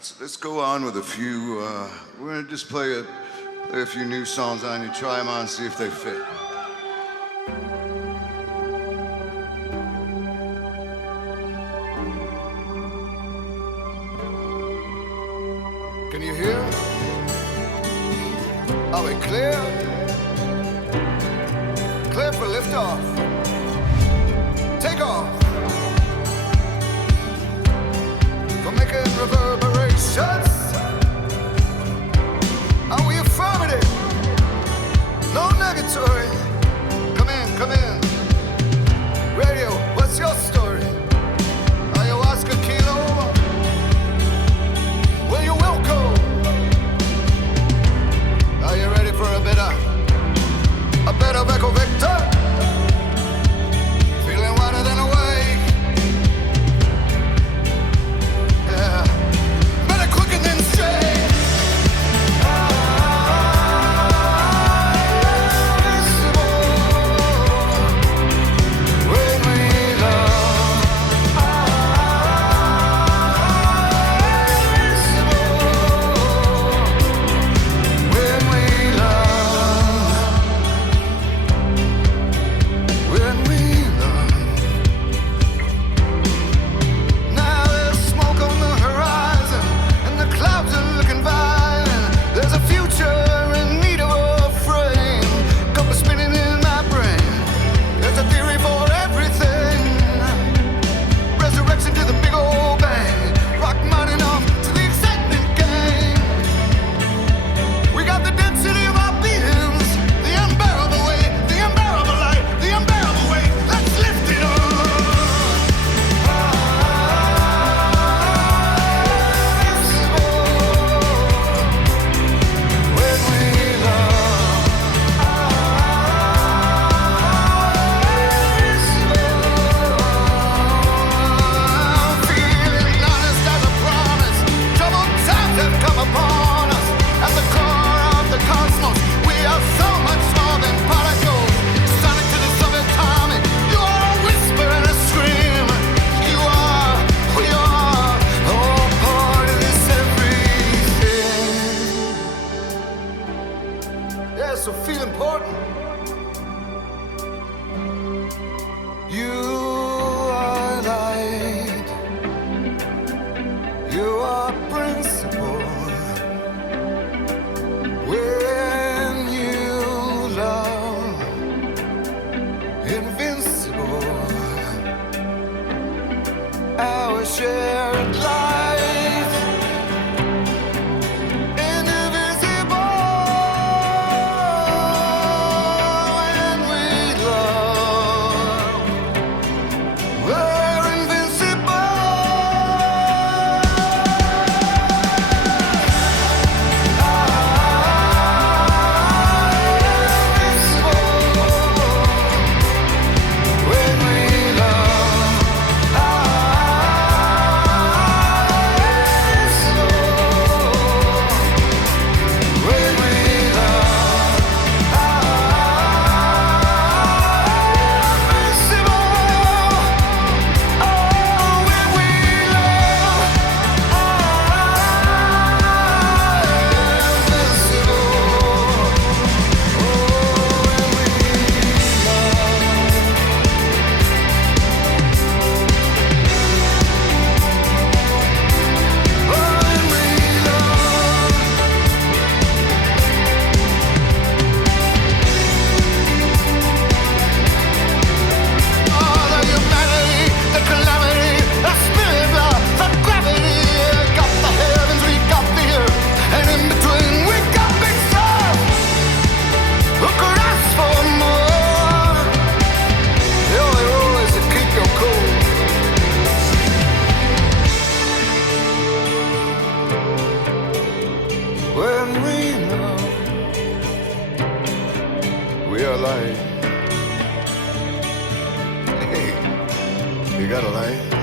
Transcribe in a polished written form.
Let's go on with a few. We're gonna just play a few new songs on you. Try them on, see if they fit. Can you hear? Are we clear? Clear for liftoff. Take off. For making reverberations. Are we affirmative? No negatory. Come in. Radio, what's your story? Ayahuasca kilo? Well, you're welcome. Are you ready for a bit of Echo Victor? Feeling wider than awake. Yeah. Better quicker than straight. So feel important. You are light. You are principle. When you love, invincible. Our shared life. We are light. Hey, you got a light?